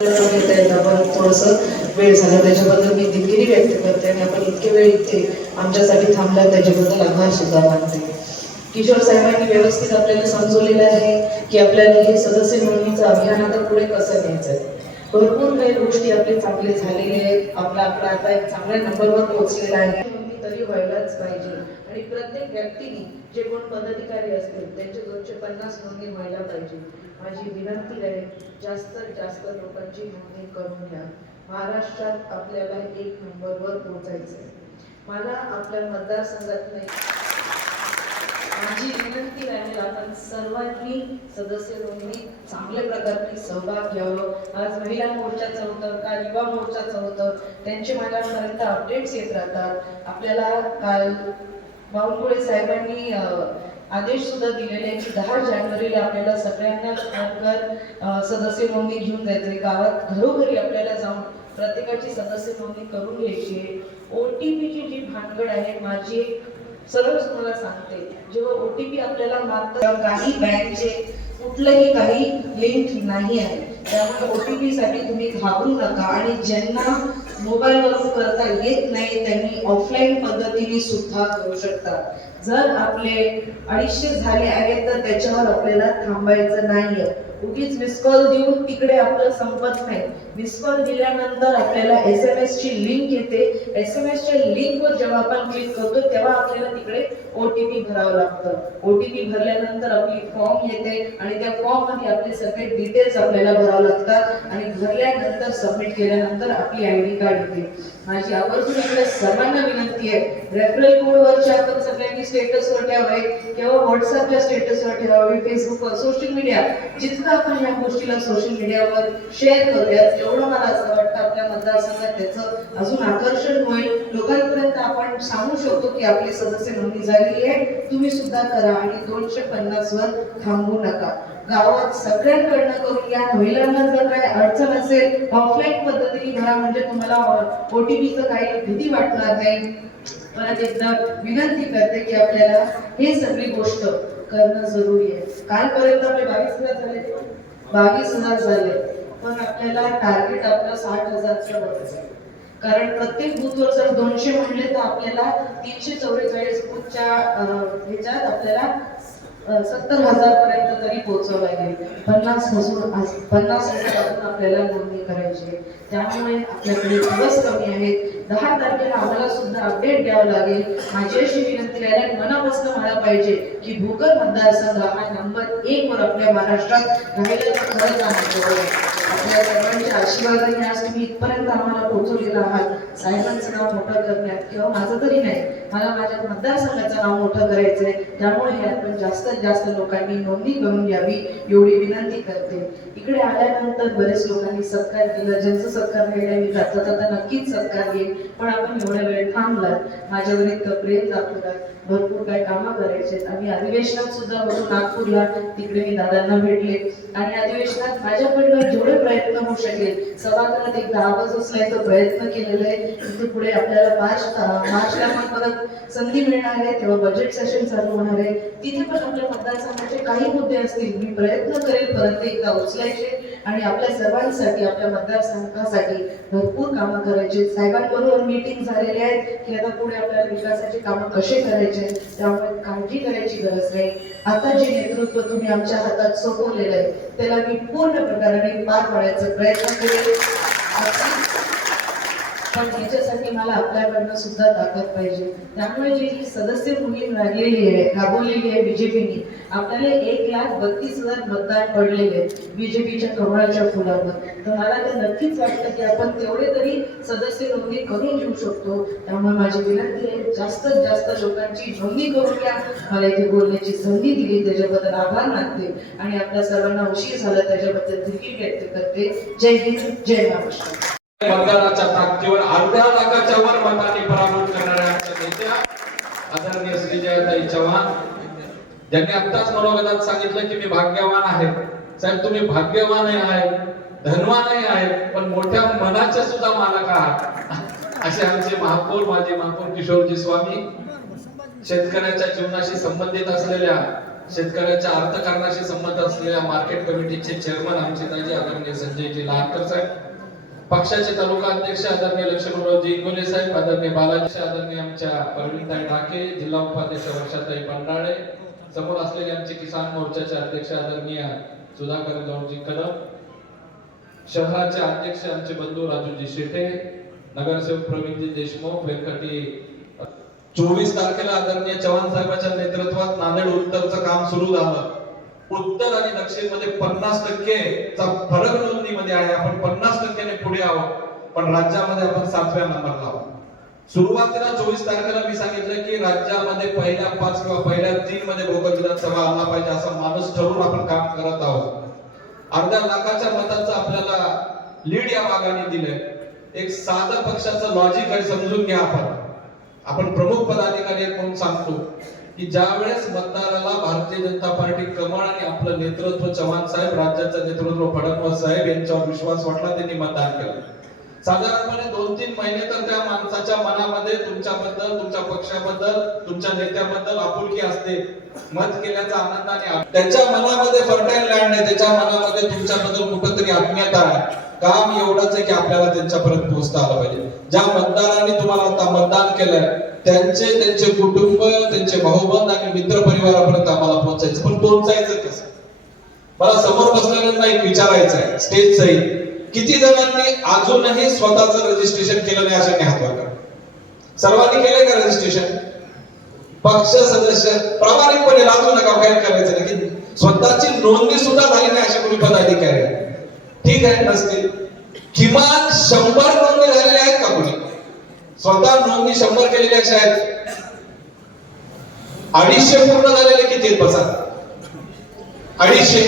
घेता थोडंसं वेळ झाला. त्याच्याबद्दल मी दिलगिरी व्यक्त करते आणि आपण इतके वेळ इथे आमच्यासाठी थांबला त्याच्याबद्दल आभार सुद्धा मानते किशोर साहेबांनी व्यवस्थित आपल्याला समजवलेलं आहे की आपल्याला हे सदस्य नोंदणीचं अभियान आता पुढे कसं न्यायचं आहे. भरपूर काही गोष्टी आपले चांगले झालेले आहेत. आपला आपला आता एक चांगल्या नंबरवर पोहोचलेला आहे. तरी व्हायलाच पाहिजे. आणि प्रत्येक व्यक्तीने जे कोण पदाधिकारी असतील त्यांचे दोनशे पन्नास नोंदणी व्हायला पाहिजे. माझी विनंती आहे जास्तीत जास्त लोकांची नोंदणी करून घ्या. महाराष्ट्रात आपल्याला एक नंबरवर पोहोचायचं आहे मला आपल्या मतदारसंघात नाही माझी विनंती राहील आपण सर्वांनी सदस्य नोंदणी चांगल्या प्रकारे सहभाग घ्यावं. आज महिला मोर्चाचं होतं का युवा मोर्चाचं होतं त्यांचे माझ्यापर्यंत अपडेट्स येत राहतात. आपल्याला काल बावनकुळे साहेबांनी आदेश सुद्धा दिलेले की दहा जानेवारीला आपल्याला सगळ्यांना घर सदस्य नोंदणी घेऊन जायचे गावात घरोघरी आपल्याला जाऊन प्रत्येकाची सदस्य नोंदणी करून घ्यायची आहे. ओ टी पीची जी भानगड आहे माझी एक सरळ तुम्हाला सांगते. जेव्हा ओ टी पी आपल्याला मात्र काही बँकचे कुठलंही काही लिंक नाही आहे. त्यामुळे ओ टी साठी तुम्ही घाबरू नका. आणि ज्यांना मोबाईलवरून करता येत नाही त्यांनी ऑफलाईन पद्धतीने सुद्धा करू शकतात जर आपले अडीचशे झाले आहेत तर त्याच्यावर आपल्याला थांबायचं नाहीये. उगीच मिस कॉल देऊन तिकडे आपलं संपत नाही. मिस कॉल दिल्यानंतर आपल्याला एस एम एस ची लिंक येते. एस एम एस च्या लिंक वर जेव्हा आपण क्लिक करतो तेव्हा आपल्याला तिकडे ओटीपी भरावं लागतं. ओटीपी भरल्यानंतर आपली फॉर्म येते आणि त्या फॉर्ममध्ये आपले सगळे डिटेल्स आपल्याला भरावं लागतात आणि भरल्यानंतर सबमिट केल्यानंतर आपली आय डी कार्ड येते. माझी आवर्जून आपल्या सर्वांना विनंती आहे. रेफरल कोडवरच्या आपण सगळ्यांनी स्टेटस वर ठेवावे किंवा व्हॉट्सअपच्या स्टेटस वर ठेवावे फेसबुकवर सोशल मीडिया जितकं आपण या गोष्टीला सोशल मीडियावर शेअर करूया तेवढं मला असं वाटतं आपल्या मतदारसंघात त्याचं अजून आकर्षण होईल. लोकांपर्यंत आपण सांगू शकतो की आपले सदस्य नोंदणी झालेली आहे. तुम्ही सुद्धा करा आणि दोनशे पन्नास वर थांबू नका. गावात सगळ्यांकडनं करून घ्या महिलांना जर काही अडचण असेल ऑफलाईन पद्धतीने भरा म्हणजे तुम्हाला ओटीपीचं काही भीती वाटणार नाही. परत एकदा विनंती करते की आपल्याला हे सगळी गोष्ट करणं जरुरी आहे. कालपर्यंत आपले बावीस हजार झाले. बावीस हजार झाले. पण आपल्याला टार्गेट आपलं साठ हजारचं आहे. कारण प्रत्येक बूथवर जर दोनशे म्हणले तर आपल्याला तीनशे चौवेचाळीस बूथच्या ह्याच्यात आपल्याला सत्तर हजार पर्यंत तरी पोहोचावं लागेल पन्नास हजार पन्नास हजारातून आपल्याला नोंदणी करायची त्यामुळे आपल्याकडे दिवस कमी आहेत. दहा तारखेला आम्हाला सुद्धा अपडेट द्यावं लागेल. माझी अशी विनंती आहे आणि मनापासून मला पाहिजे की भोकर मतदारसंघ हा नंबर एक वर आपल्या महाराष्ट्रात राहिला तर खरंच आनंद आपल्या सर्वांच्या आशीर्वादाने आज तुम्ही इथपर्यंत आम्हाला पोहोचवलेला आहात. साहेबांचं नाव मोठं करण्यात किंवा माझं तरी नाही. मला माझ्या मतदारसंघाचं नाव मोठं करायचंय. त्यामुळे हे आपण जास्तीत जास्त लोकांनी नोंदणी करून घ्यावी एवढी विनंती करते. इकडे आल्यानंतर बरेच लोकांनी सत्कार केला. ज्यांचं सत्कार केलं मी जाता जाता नक्कीच सत्कार घेईन. पण आपण एवढ्या वेळ थांबलात. माझ्यावर इतकं प्रेम दाखवलात भरपूर काही कामं करायचे आम्ही अधिवेशनात सुद्धा होतो नागपूरला तिकडे मी दादांना भेटले. आणि अधिवेशनात माझ्याकडनं जेवढे प्रयत्न होऊ शकेल सभागृहात एकदा आवाज उचलायचा प्रयत्न केलेला आहे. तिथे पुढे आपल्याला मार्च मार्चला पण परत संधी मिळणार आहे. तेव्हा बजेट सेशन चालू होणार आहे. तिथे पण आपल्या मतदारसंघाचे काही मुद्दे असतील मी प्रयत्न करेल परत एकदा उचलायचे. आणि आपल्या सर्वांसाठी आपल्या मतदारसंघासाठी भरपूर कामं करायचे. साहेबांबरोबर मीटिंग झालेली आहेत की आता पुढे आपल्याला विकासाची कामं कसे करायचे त्यामुळे काळजी करायची गरज नाही. आता जे नेतृत्व तुम्ही आमच्या हातात सोपवलेलं आहे त्याला मी पूर्ण प्रकाराने पार पाडायचा प्रयत्न करेल पण त्याच्यासाठी मला आपल्याकडनं सुद्धा ताकद पाहिजे. त्यामुळे जी ही सदस्य मोहीम राहिलेली आहे राबवलेली आहे बीजेपीने आपल्याला एक लाख बत्तीस हजार मतदान पडलेले आहेत बीजेपीच्या कमळाच्या फुलावर. तर मला ते नक्कीच वाटतं की आपण तेवढे तरी सदस्य नोंदणी करून घेऊ शकतो. त्यामुळे माझी विनंती आहे जास्तीत जास्त लोकांची नोंदणी करून घ्या. मला इथे बोलण्याची संधी दिली त्याच्याबद्दल आभार मानते आणि आपल्या सर्वांना उशीर झाला त्याच्याबद्दल दिलगिरी व्यक्त करते. जय हिंद जय महाराष्ट्र. मतदानाच्या ताकदीवर अर्ध्या लाखाच्या वर मतांनी पराभूत करणाऱ्या आमच्या नेत्या आदरणीय श्री जयाताई चव्हाण. ज्यांनी आत्ताच मनोगतात सांगितलं की मी भाग्यवान आहे. साहेब तुम्ही भाग्यवानही आहे धनवानही आहे पण मोठ्या मनाचे सुद्धा मालक आहात. असे आमचे महापौर माजी महापौर किशोरजी स्वामी शेतकऱ्याच्या जीवनाशी संबंधित असलेल्या शेतकऱ्याच्या अर्थकारणाशी संबंध असलेल्या मार्केट कमिटीचे चेअरमन आमचे दाजी आदरणीय संजयजी लाटकर साहेब. पक्षाचे तालुका अध्यक्ष आदरणीय लक्ष्मणरावजी इंगोले साहेब आदरणीय बालाजी आदरणीय आमच्या परवीनताई ढाके जिल्हा उपाध्यक्ष वर्षाताई बंडाळे समोर असलेले आमचे किसान मोर्चाचे अध्यक्ष आदरणीय सुधाकर गौडजी कदम शहराचे अध्यक्ष आमचे बंधू राजूजी शेटे नगरसेवक प्रवीणजी देशमुख वेंकटी चोवीस तारखेला आदरणीय चव्हाण साहेबांच्या नेतृत्वात नांदेड उत्तरचं काम सुरू झालं. उत्तर आणि दक्षिणमध्ये पन्नास टक्केचा फरक नोंदणीमध्ये आहे. आपण पन्नास टक्क्याने पुढे आहोत. पण राज्यामध्ये आपण सातव्या नंबरला आहोत. सुरुवातीला चोवीस तारखेला मी सांगितलं की राज्यामध्ये पहिल्या पाच किंवा पहिल्या तीन मध्ये भोकर विधानसभा आला पाहिजे असा माणूस ठरवून आपण काम करत आहोत. अर्ध्या लाखाच्या मतांचा आपल्याला लीड या भागाने दिलंय. एक साधं पक्षाचं लॉजिक आहे समजून घ्या आपण. आपण प्रमुख पदाधिकारी आहेत म्हणून सांगतो. की ज्या वेळेस मतदाराला भारतीय जनता पार्टी कमळ आणि आपलं नेतृत्व चव्हाण साहेब राज्याचं नेतृत्व फडणवीस साहेब यांच्यावर विश्वास वाटला त्यांनी मतदान केलं. साधारणपणे दोन तीन महिने तर त्या माणसाच्या मनामध्ये तुमच्याबद्दल तुमच्या पक्षाबद्दल तुमच्या नेत्याबद्दल आपुलकी असते. मत केल्याचा आनंदाने आणि त्याच्या मनामध्ये फर्टाईल लँड आहे त्याच्या मनामध्ये तुमच्याबद्दल कुठंतरी आत्मीयता आहे. काम एवढंच आहे की आपल्याला त्यांच्यापर्यंत पोहोचता आलं पाहिजे. ज्या मतदारांनी तुम्हाला आता मतदान केलंय त्यांचे त्यांचे कुटुंब त्यांचे भाऊबंद आणि मित्र परिवारापर्यंत आम्हाला पोहोचायचं. पण पोहोचायचं कसं? मला समोर बसलेल्यांना एक विचारायचं आहे. स्टेज सहित किती जणांनी अजूनही स्वतःचं रजिस्ट्रेशन केलं नाही अशा हात वर सर्वांनी केलंय का रजिस्ट्रेशन पक्ष सदस्य प्रामाणिकपणे लाजू नका काय करायचं नाही. स्वतःची नोंदणी सुद्धा झाली नाही अशा कोणी पदाधिकारी. ठीक आहे नसतील. किमान शंभर नोंदणी झालेल्या आहेत का कोणी? स्वतः नोंदणी शंभर केलेल्या शाळेत आहेत अडीचशे पूर्ण झालेले किती आहेत बसा. अडीचशे.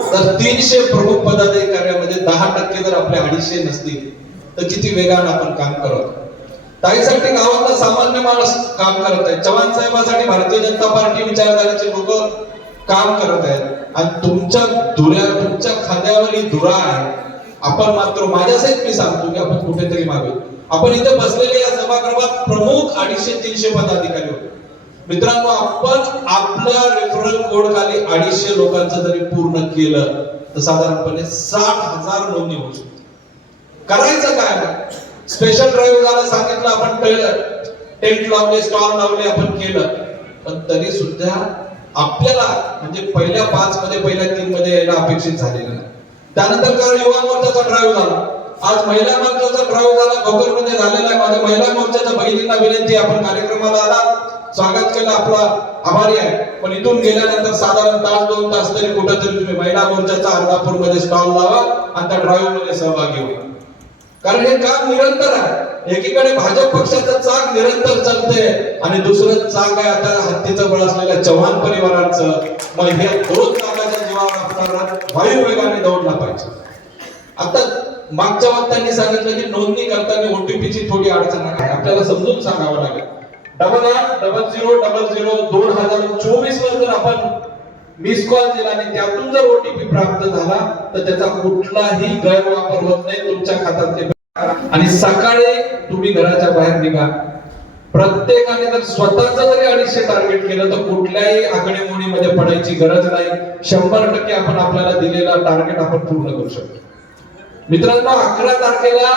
तर तीनशे प्रमुख पदाधिकाऱ्यामध्ये दहा टक्के जर आपले अडीचशे नसतील तर किती वेगानं आपण काम करत? ताईसाठी गावातला सामान्य माणूस काम करत आहे. चव्हाण साहेबांसाठी भारतीय जनता पार्टी विचारधाराचे लोक काम करत आहेत. आणि तुमच्या धुऱ्या तुमच्या खांद्यावर ही धुरा आहे. आपण मात्र माझ्यासाठी मी सांगतो की आपण कुठेतरी मागे. आपण इथे बसलेले या सभागृहात प्रमुख अडीचशे तीनशे पदाधिकारी होते. मित्रांनो आपण आपल्या रेफरल कोड खाली अडीचशे लोकांचं जरी पूर्ण केलं तर साधारणपणे साठ हजार नोंदणी होऊ शकते. करायचं काय स्पेशल ड्राईव्ह झाला सांगितलं आपण टेंट लावले स्टॉल लावले आपण केलं. पण तरी सुद्धा आपल्याला म्हणजे पहिल्या पाच मध्ये पहिल्या तीन मध्ये यायला अपेक्षित झालेलं नाही. त्यानंतर कारण युवा मोर्चाचा ड्राईव्ह झाला. आज महिला मोर्चाचा प्रयोग झाला भोकरमध्ये झालेला आहे. माझ्या महिला मोर्चाच्या बहिणींना विनंती आपण कार्यक्रमाला आला. स्वागत केलं आपला आभारी आहे. पण इथून गेल्यानंतर साधारण तास दोन तास तरी कुठेतरी तुम्ही महिला मोर्चाचा अर्धापूरमध्ये स्टॉल लावा आणि त्या ड्राईव्हमध्ये सहभागी होईल कारण हे काम निरंतर आहे. एकीकडे भाजप पक्षाचं चाक निरंतर चालते आणि दुसरं चाक आहे आता हत्तीचं बळ असलेल्या चव्हाण परिवाराचं. मग हे दोन चाकाच्या जीवावर आपल्याला वायू वेगाने दौडला पाहिजे. आता मागच्या वक्त्यांनी सांगितलं की नोंदणी करताना ओटीपीची थोडी अडचण आहे. आपल्याला समजून सांगावं लागेल. डबल आठ डबल झिरो डबल झिरो दोन हजार चोवीस वर जर आपण मिस कॉल दिला आणि त्यातून जर ओटीपी प्राप्त झाला तर त्याचा कुठलाही गैरवापर होत नाही तुमच्या खात्यात ते आणि सकाळी तुम्ही घराच्या बाहेर निघा. प्रत्येकाने जर स्वतःच जरी अडीचशे टार्गेट केलं तर कुठल्याही आकडेमोडीमध्ये पडायची गरज नाही. शंभर टक्के आपण आपल्याला दिलेला टार्गेट आपण पूर्ण करू शकतो. मित्रांनो अकरा तारखेला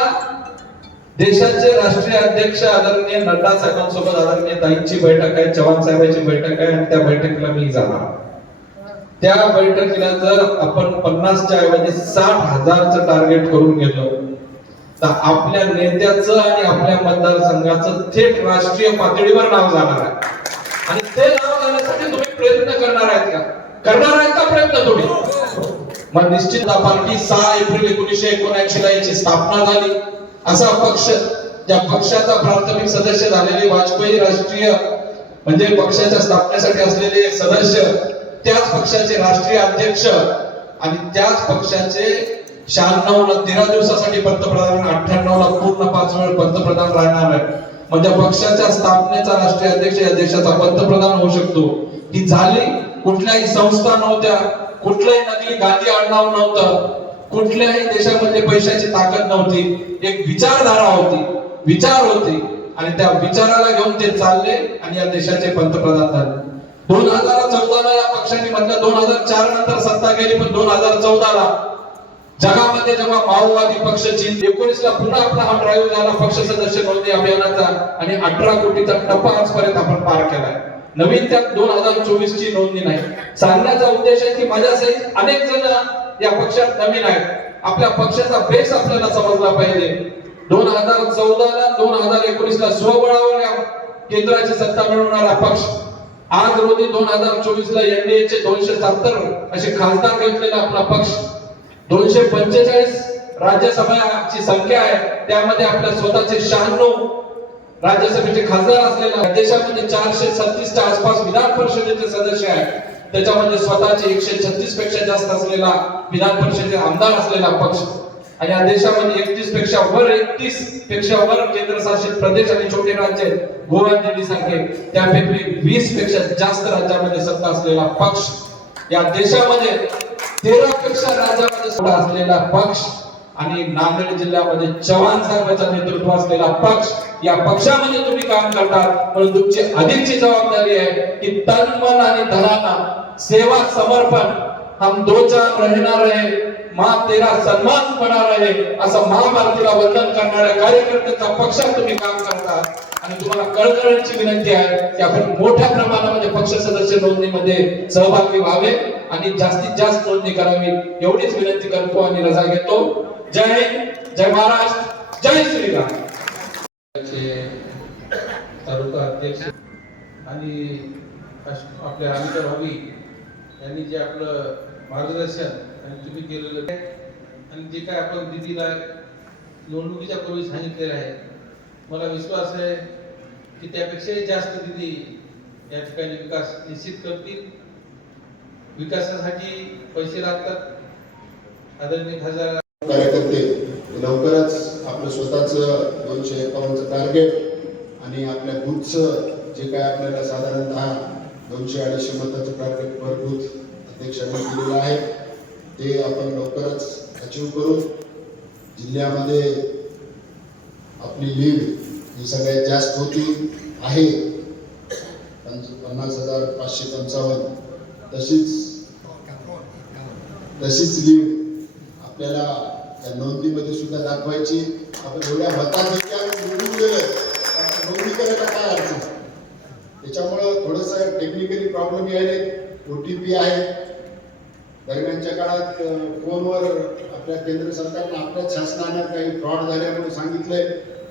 देशाचे राष्ट्रीय अध्यक्ष आदरणीय नड्डा साहेबांसोबत आदरणीय ताईंची बैठक आहे चव्हाण साहेबांची बैठक आहे आणि त्या बैठकीला मी जाणार. त्या बैठकीला जर आपण पन्नासच्या ऐवजी साठ हजारचं टार्गेट करून गेलो तर आपल्या नेत्याचं आणि आपल्या मतदारसंघाचं थेट राष्ट्रीय पातळीवर नाव जाणार आहे. आणि ते नाव जाण्यासाठी तुम्ही प्रयत्न करणार आहेत का? करणार आहेत का प्रयत्न तुम्ही? मग निश्चित पार्टी सहा एप्रिल एकोणीसशे एकोणऐंशी ला याची स्थापना झाली. असा पक्ष ज्या पक्षाचा प्राथमिक सदस्य झालेले वाजपेयी राष्ट्रीय म्हणजे पक्षाच्या स्थापनेसाठी असलेले सदस्य त्याच पक्षाचे राष्ट्रीय अध्यक्ष आणि त्याच पक्षाचे शहाण्णव ला तेरा दिवसासाठी पंतप्रधान अठ्ठ्याण्णव ला पूर्ण पाच वेळ पंतप्रधान राहणार आहे. म्हणजे पक्षाच्या स्थापनेचा राष्ट्रीय अध्यक्ष या देशाचा पंतप्रधान होऊ शकतो. ही झाली. कुठल्याही संस्था नव्हत्या. कुठलंही नकली गांधी आडनाव नव्हतं. कुठल्याही देशामध्ये पैशाची ताकद नव्हती. एक विचारधारा होती. विचार होते. आणि त्या विचाराला घेऊन ते चालले आणि या देशाचे पंतप्रधान झाले. दोन हजार चौदाला या पक्षांनी म्हटलं दोन हजार चार नंतर सत्ता गेली पण दोन हजार चौदाला जगामध्ये जेव्हा माओवादी पक्ष चीन एकोणीसला पुन्हा आपला हा ड्राईव्ह झाला पक्ष सदस्य नोंदणी अभियानाचा आणि अठरा कोटीचा टप्पा आजपर्यंत आपण पार केलाय. नवीन त्यात दोन हजार चोवीस ची नोंदणी नाही. सांगण्याचा उद्देश आहे की माझ्यासहित अनेक जण या पक्षात नवीन आहेत. आपल्या पक्षाचा बेस आपल्याला समजला पाहिजे. दोन हजार चौदाला दोन हजार एकोणीस ला स्वबळावर केंद्राची सत्ता मिळवणारा पक्ष आज रोजी दोन हजार चोवीस ला एनडीएचे दोनशे सत्तर असे खासदार घेतलेला आपला पक्ष दोनशे पंचेचाळीस राज्यसभाची संख्या आहे. त्यामध्ये आपल्या स्वतःचे शहाण्णव राज्यसभेचे खासदार असलेला देशामध्ये चारशे छत्तीसच्या आसपास विधान परिषदेचे सदस्य आहेत. त्याच्यामध्ये स्वतःचे एकशे छत्तीसपेक्षा जास्त असलेला विधान परिषदेचे आमदार असलेला पक्ष. आणि या देशामध्ये एकतीसपेक्षा वर एकतीसपेक्षा वर केंद्रशासित प्रदेश आणि छोटे राज्य गोवा दिल्ली सारखे त्यापैकी वीसपेक्षा जास्त राज्यामध्ये सत्ता असलेला पक्ष. या देशामध्ये तेरा पेक्षा राज्यामध्ये सत्ता असलेला पक्ष. आणि नांदेड जिल्ह्यामध्ये चव्हाण साहेबांच्या नेतृत्व असलेला पक्ष या पक्षामध्ये तुम्ही काम करतात पण तुमची अधिकची जबाबदारी आहे की तन मन आणि धनाना सेवा समर्पण. हम दो चार रहना रहे मा तेरा सन्मान होणार आहे असं महाभारतीला वंदन करणाऱ्या कार्यकर्त्यांचा पक्षात तुम्ही काम करता. आणि तुम्हाला कळकळीची विनंती आहे की आपण मोठ्या प्रमाणामध्ये पक्ष सदस्य नोंदणीमध्ये सहभागी व्हावे आणि जास्तीत जास्त नोंदणी करावी एवढीच विनंती करतो आणि रजा घेतो. जय जय महाराष्ट्र जय श्रीराम. तालुका अध्यक्ष आणि आपल्या अनिता भावी यांनी जे आपलं मार्गदर्शन आणि तुम्ही केलेलं आणि जे काय आपण दिदीला निवडणुकीच्या पूर्वी सांगितलेलं आहे मला विश्वास आहे की त्यापेक्षाही जास्त दिदी या ठिकाणी विकास निश्चित करतील. विकासासाठी पैसे लागतात. आदरणीय खासदार कार्यकर्ते लवकरच आपलं स्वतःचं दोनशे एकावन्नचं टार्गेट आणि आपल्या बूथचं जे काय आपल्याला साधारणतः दोनशे अडीचशे मताचं टार्गेट पर बूथ अध्यक्षांनी दिलेलं आहे. ते आपण लवकरच अचीव करू. जिल्ह्यामध्ये आपली लीड ही सगळ्यात जास्त होती आहे. पन्नास हजार पाचशे पंचावन्न. तशीच तशीच लीड आपल्याला त्या नोंदणीमध्ये सुद्धा दाखवायची. आपण एवढ्या मतात निवडून नोंदणी करायला काय अडचण? त्याच्यामुळं थोडंसं टेक्निकली प्रॉब्लेम यायले. ओ टी पी आहे. दरम्यानच्या काळात फोनवर आपल्या केंद्र सरकारनं आपल्या शासनानं काही फ्रॉड झाल्यामुळे सांगितलंय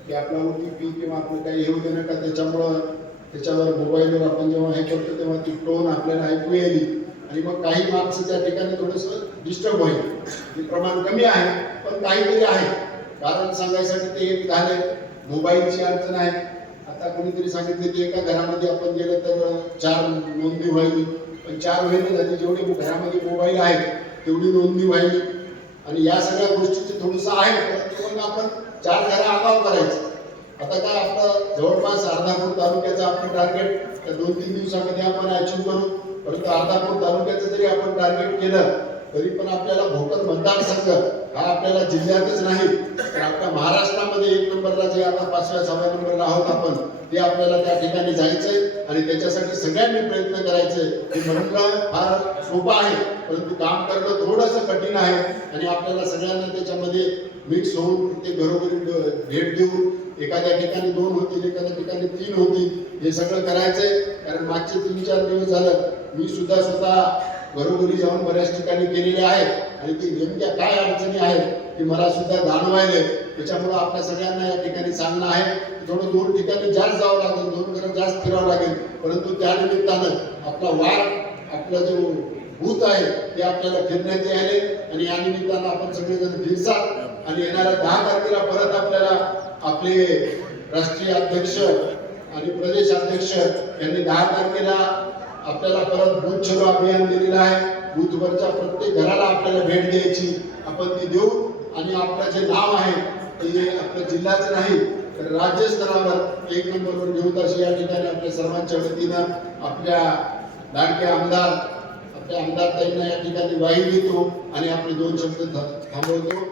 की आपला ओ टी पी किंवा आपलं काही येऊ दे नका. त्याच्यामुळं त्याच्यावर मोबाईलवर आपण जेव्हा हे करतो तेव्हा ती टोन आपल्याला ऐकू येईल. आणि मग काही माणसं त्या ठिकाणी थोडंसं डिस्टर्ब होईल. ते प्रमाण कमी आहे पण काहीतरी आहे. कारण सांगायसाठी ते एक झाले मोबाईलची अडचण आहे. आता कोणीतरी सांगितले की एका घरामध्ये आपण गेलं तर चार नोंदणी व्हायची. पण चार महिने झाले जेवढे घरामध्ये मोबाईल आहेत तेवढी नोंदणी व्हायची. आणि या सगळ्या गोष्टीचे थोडंसं आहे परंतु मग आपण चार घरा आगाव करायचं. आता काय आपलं जवळपास अर्धापूर तालुक्याचं आपण टार्गेट त्या दोन तीन दिवसामध्ये आपण अचीव करू. परंतु अर्धापूर तालुक्याचं जरी आपण टार्गेट केलं तरी पण आपल्याला भोकर मतदारसंघ हा आपल्याला जिल्ह्यातच नाही तर आपल्या महाराष्ट्रामध्ये एक नंबरला जे आता पाचव्या सहाव्या नंबरला आहोत आपण ते आपल्याला त्या ठिकाणी जायचंय आणि त्याच्यासाठी सगळ्यांनी प्रयत्न करायचे. हे म्हणणं फार सोपं आहे परंतु काम करणं थोडंसं कठीण आहे आणि आपल्याला सगळ्यांना त्याच्यामध्ये मिक्स होऊन ते घरोघरी भेट देऊन एखाद्या ठिकाणी दोन होतील एखाद्या ठिकाणी तीन होतील हे सगळं करायचंय. कारण मागचे तीन चार दिवस झालं मी सुद्धा स्वतः घरोघरी जाऊन बऱ्याच ठिकाणी केलेले आहेत. आणि ती नेमक्या काय अडचणी आहेत ते मला सुद्धा जाणवायले त्याच्यामुळं आपल्या सगळ्यांना या ठिकाणी सांगणं आहे थोडं दोन ठिकाणी जास्त जावं लागेल दोन घरं जास्त फिरावं लागेल. परंतु त्या निमित्तानं आपला वार आपला जो भूत आहे ते आपल्याला फिरण्यात यायले आणि या निमित्तानं आपण सगळेजण फिरसा आणि येणाऱ्या दहा तारखेला परत आपल्याला आपले राष्ट्रीय अध्यक्ष आणि प्रदेश अध्यक्ष यांनी दहा तारखेला आपल्याला परत बूथ छलो अभियान दिलेलं आहे. बूथवरच्या प्रत्येक घराला आपल्याला भेट द्यायची. आपण ती देऊ. आणि आपलं जे नाव आहे ते आपल्या जिल्ह्याचं नाही तर राज्य स्तरावर एक नंबरवर घेऊन अशी या ठिकाणी आपल्या सर्वांच्या वतीनं आपल्या लाडके आमदार आपल्या आमदार ताईंना या ठिकाणी वाही देतो आणि आपले दोन शब्द थांबवतो.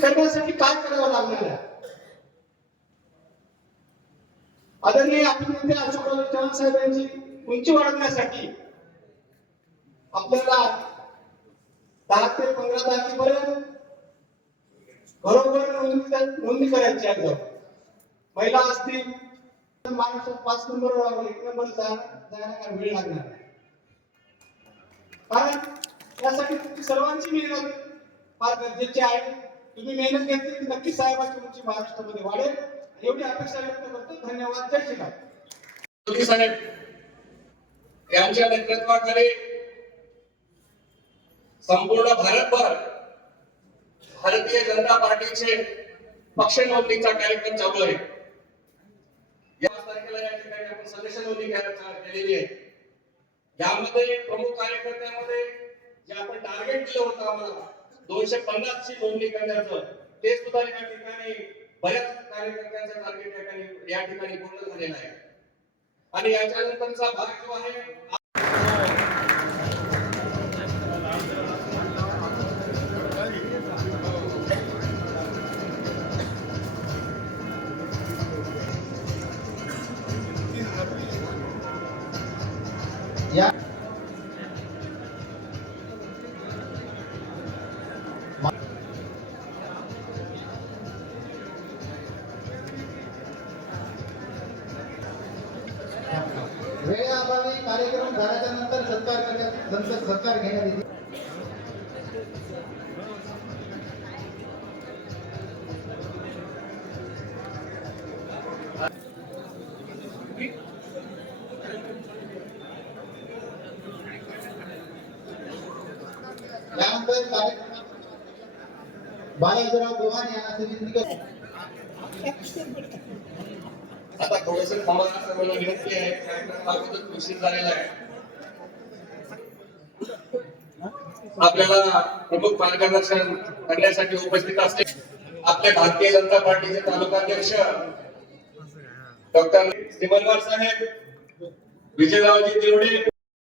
करण्यासाठी काय करावं लागणार आहे? आदरणीय अभिनेते अशोकराव चव्हाण साहेबांची उंची वाढवण्यासाठी आपल्याला दहा ते पंधरा तारखेपर्यंत बरोबर नोंदणी नोंदणी करायची आहे. महिला असतील तर महाराष्ट्रात पाच नंबर एक नंबर जायला वेळ लागणार कारण यासाठी तुमची सर्वांची मेहनत फार गरजेची आहे. तुम्ही मेहनत घेतली की नक्की साहेबांची उंची महाराष्ट्रामध्ये वाढेल. एवढी अपेक्षा व्यक्त करतो. धन्यवाद. जय श्रीराम. साहेब यांच्या नेतृत्वाखाली संपूर्ण भारतभर भारतीय जनता पार्टीचे पक्ष नोंदणीचा कार्यक्रम चालू आहे. या तारखेला या ठिकाणी आपण सदस्य नोंदणी केलेली आहे. यामध्ये प्रमुख कार्यकर्त्यामध्ये जे आपण टार्गेट दिलं होतं आम्हाला दोनशे पन्नास ची नोंदणी करण्याचं ते सुद्धा या ठिकाणी बऱ्याच कार्यकर्त्यांचं टार्गेट या ठिकाणी या ठिकाणी पूर्ण झालेलं आहे आणि याच्यानंतरचा भाग जो आहे Yeah. कार्यक्रमात बालाजीराव यांना आता थोडस थांबा सर्वांना विनंती आहे कार्यक्रम अगोदर उशीर झालेला आहे आपल्याला प्रमुख मार्गदर्शन करण्यासाठी उपस्थित असते. आपल्या भारतीय जनता पार्टीचे तालुकाध्यक्ष डॉक्टर श्रीमनवार साहेब विजयरावजी देवडे